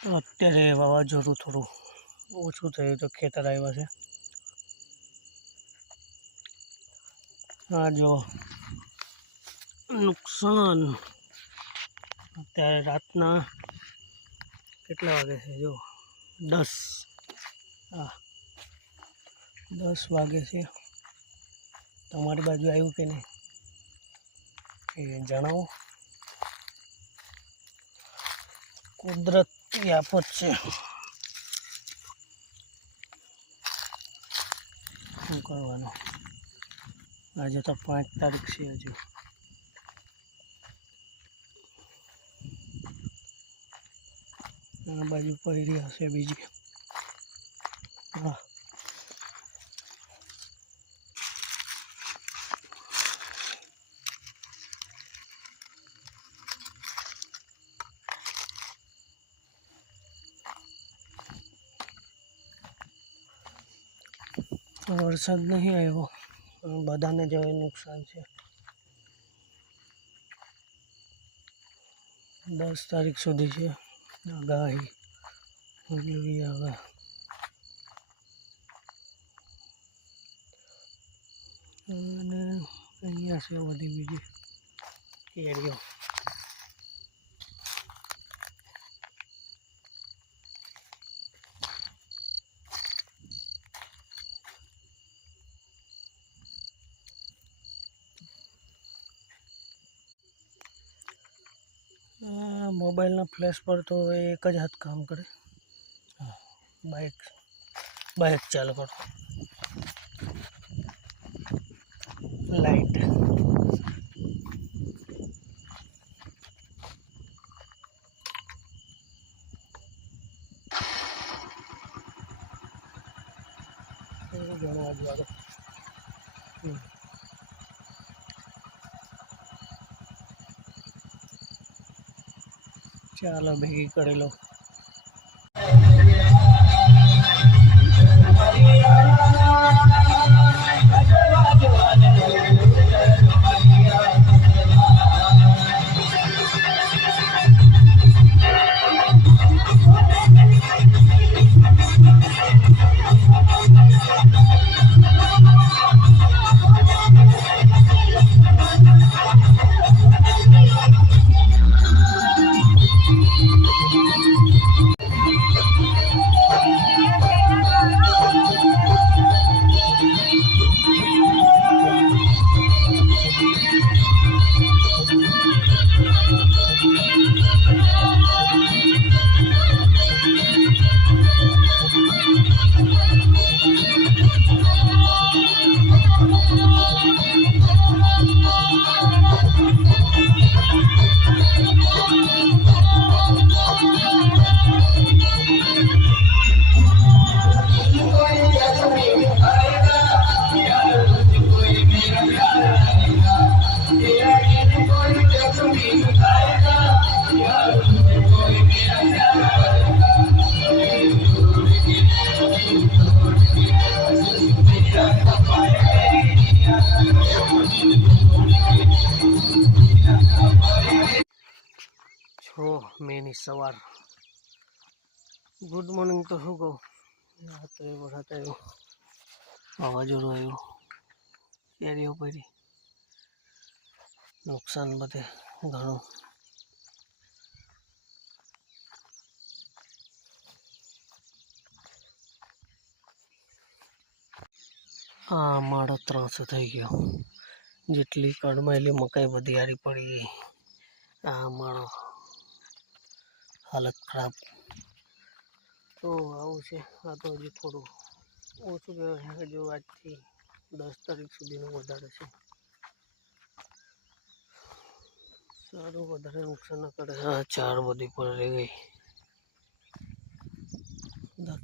અત્યારે વાવાઝોડું થોડું ઓછું થયું તો ખેતર આવ્યા છે. આ જો નુકસાન અત્યારે રાતના કેટલા વાગે છે જો 10 વાગે છે. તમારી બાજુ આવ્યું કે નહીં એ જણાવો. કુદરતી આફત છે, શું કરવાનું. આજે તો 5 તારીખ છે. હજુ આ બાજુ પડી હશે બીજી. હા, વરસાદ નહીં આવ્યો, બધાને જ હવે નુકસાન છે. 10 તારીખ સુધી છે આગાહી. જોઈએ હવે. અને અહીંયા છે બધી બીજી કેરીઓ. મોબાઈલના ફ્લેશ પર તો એક જ હાથ કામ કરે. બાઇક ચાલુ કરો. લાઈટ ઘણું આગળ. ચાલો ભેગી કરી લો. મેની સવાર. ગુડ મોર્નિંગ તો શું કહું. રાત્રે વરસાદ આવ્યો, વાવાઝોડું આવ્યું, કેરીઓ પડી, નુકસાન બધે ઘણું. આ માળો 300 થઈ ગયો. જેટલી કડમાયેલી મકાઈ બધી હારી પડી ગઈ. આ માળો હાલત ખરાબ. તો આવું છે. આ તો હજી થોડું ઓછું કહેવાય છે. જો આજથી 10 તારીખ સુધીનું વધારે છે. સારું, વધારે નુકસાન ના કરે. આ ચાર બધી પડી ગઈ.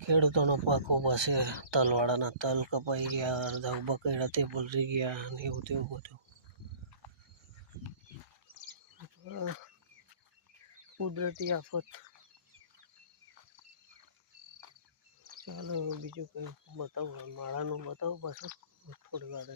ખેડૂતોનો પાકો પાસે તલવાળાના તલ કપાઈ ગયા, અડધા ઉભા કર્યા તે પલરી ગયા, અને એવું તેવું બધું. કુદરતી આફત. ચાલો બીજું કંઈ બતાવું. માળાનું બતાવું પાછું થોડી વાર.